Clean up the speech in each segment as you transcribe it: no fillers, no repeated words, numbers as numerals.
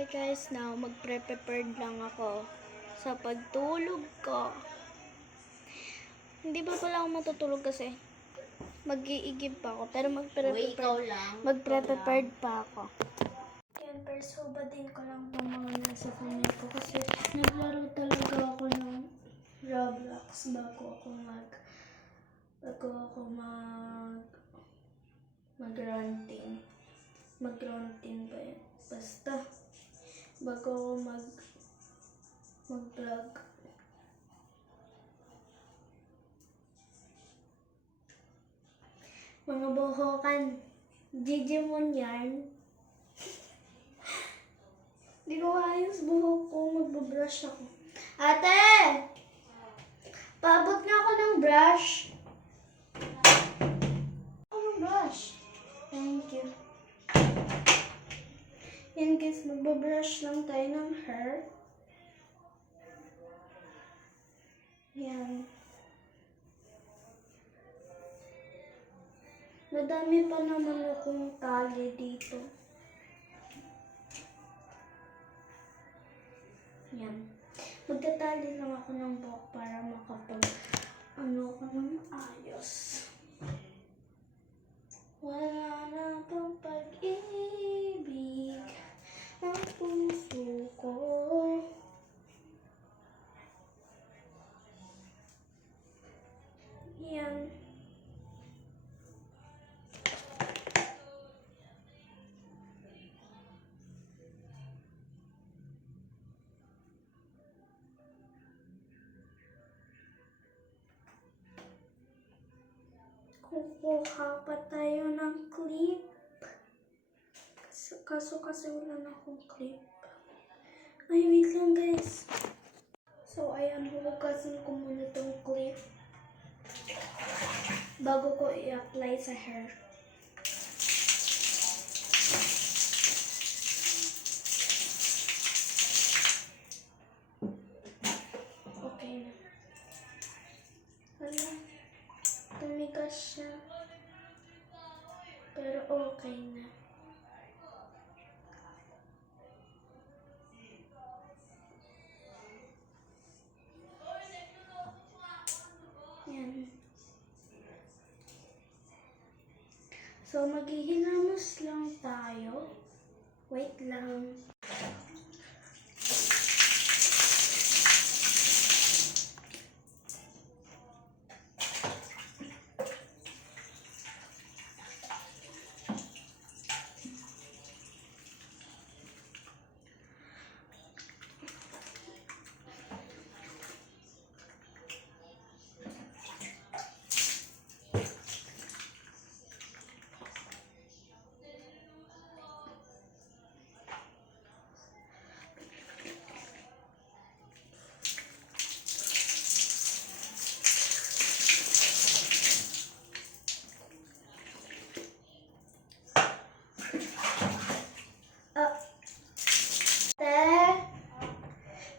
Hi guys, now magpre-prepared lang ako sa pagtulog ko. Hindi pa pala ako matutulog kasi mag-iigib pa ako, pero magpre-prepared pa ako. Yan, pero subadin ko lang itong mga nasa phone ko kasi naglaro talaga ako ng Roblox bago ako mag-ranting. Mag-ranting ba yun? Basta, bago ako mag-vlog. Mga bohokan, Digimon yan. Di ko ayos buhok ko, magbabrush ako. Ate! Paabot nga ako ng brush. Thank you. Yan guys, magbabrush lang tayo ng hair. Yan. Madami pa naman akong tali dito. Yan. Magtatali lang ako ng buhok para ako ng ayos. Wala na pang pag-ibig ang puso ko. Yan. Kukuha pa tayo ng clip. Kaso wala na akong clip. Ay, wait lang guys. So, ayan, huhugasan ko muna itong clip bago ko i-apply sa hair. Okay na. Wala. Tumigas siya. Pero okay na. Yan. So, maghihilamos lang tayo. Wait lang.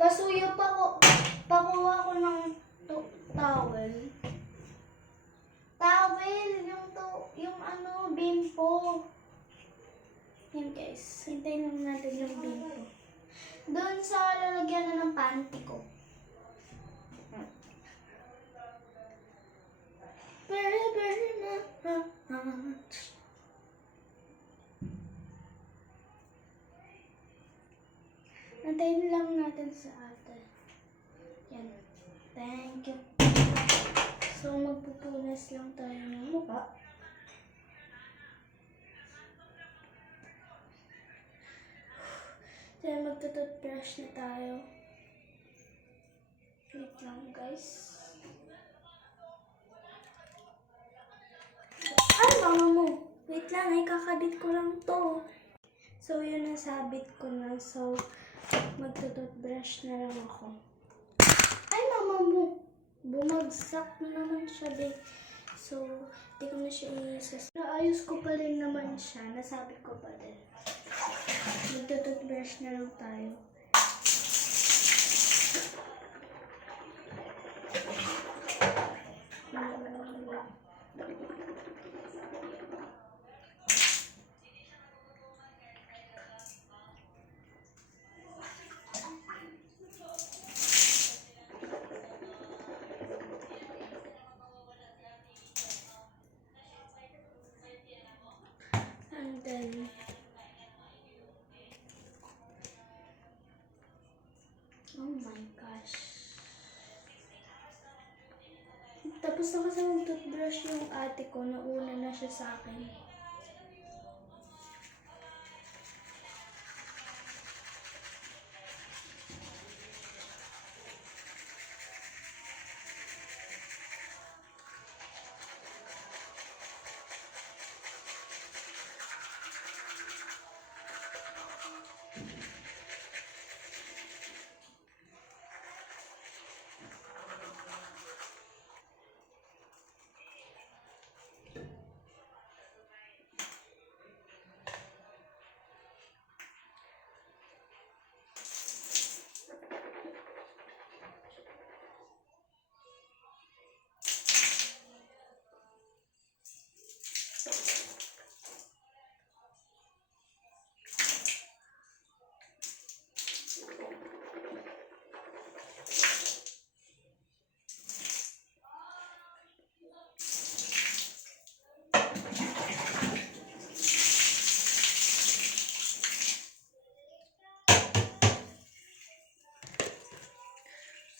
Pasuyo pa ko. Pakuha ko ng towel. Towel, yung bimpo. Yan guys, hintayin lang natin yung bimpo. Doon sa lalagyan na ng panty ko. Very, very much. Antayin lang natin sa ate. Yan. Thank you. So, magpupunas lang tayo ng mukha. Then, magtututbrush na tayo. Wait lang, guys. Ay, mama mo. Wait lang, ay kakabit ko lang to. So, yun ang sabit ko na. So, magtututbrush na lang ako. Ay, mama mo. Bumagsak na naman siya, babe. So, di ko na siya i-isas. Naayos ko pa rin naman siya. Nasabit ko pa din. Magtututbrush na lang tayo. Tapos na kasi mag-toothbrush yung ate ko, nauna na siya sa akin.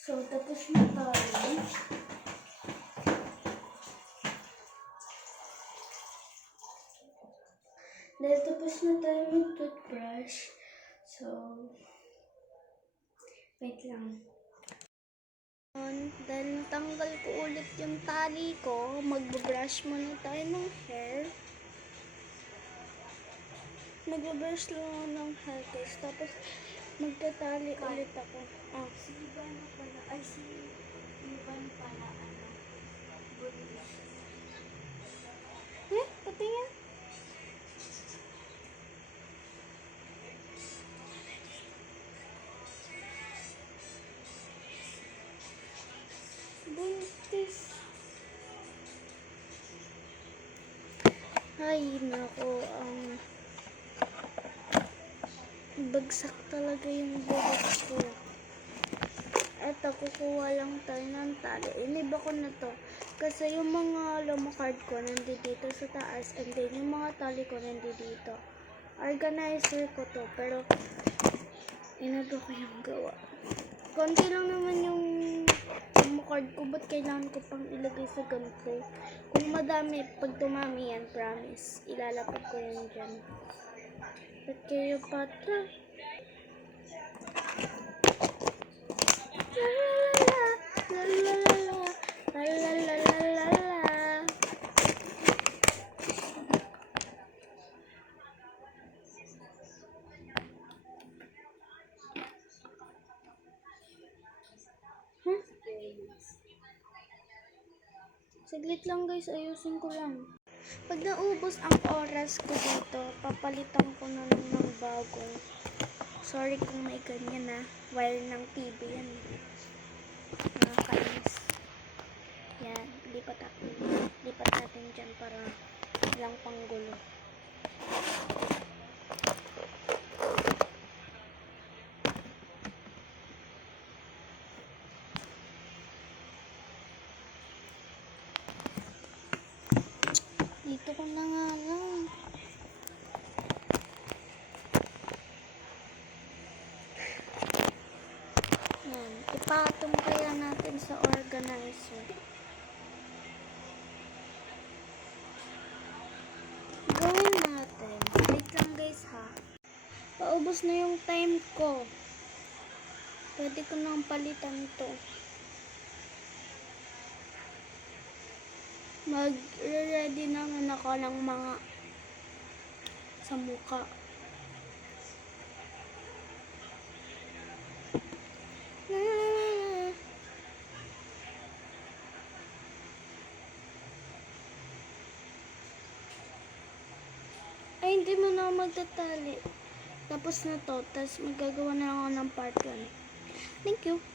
So, tapos na tayo. Dahil tapos na tayo mag-toothbrush. So, wait lang. Dahil natanggal ko ulit yung tali ko, mag-brush muna tayo ng hair. Mag-brush lang ako ng hair guys. Tapos, magtatali ulit ako. Si Ivan pala, buntis. Patingin. Buntis. Ay, nako, bagsak talaga yung buhok ko. Eto, kukuha lang tayo ng tali. Iniba ko na to. Kasi yung mga lumacard ko nandito sa taas. And then yung mga tali ko nandito. Organizer ko to. Pero, iniba ko yung gawa. Konti lang naman yung lumacard ko. Ba't kailangan ko pang ilagay sa ganito? Kung madami, pag tumami yan, promise. Ilalapag ko yan dyan. Ba't kayo pata? Saglit lang guys, ayusin ko lang. Pag naubos ang oras ko dito, papalitan ko na lang ng bagong. Sorry kung may ganyan na. Wire ng TV yan. Nakakainis. Yan, lipat natin dyan para lang panggulo. Dito ko na nga lang. Yan, ipatong kaya natin sa organizer. Gawin natin. Wait lang guys ha. Paubos na yung time ko. Pwede ko nang palitan to. Mag-ready naman ako ng mga sa mukha. Ay, hindi mo na magtatali. Tapos na to. Tapos magagawa na ako ng part 1. Thank you.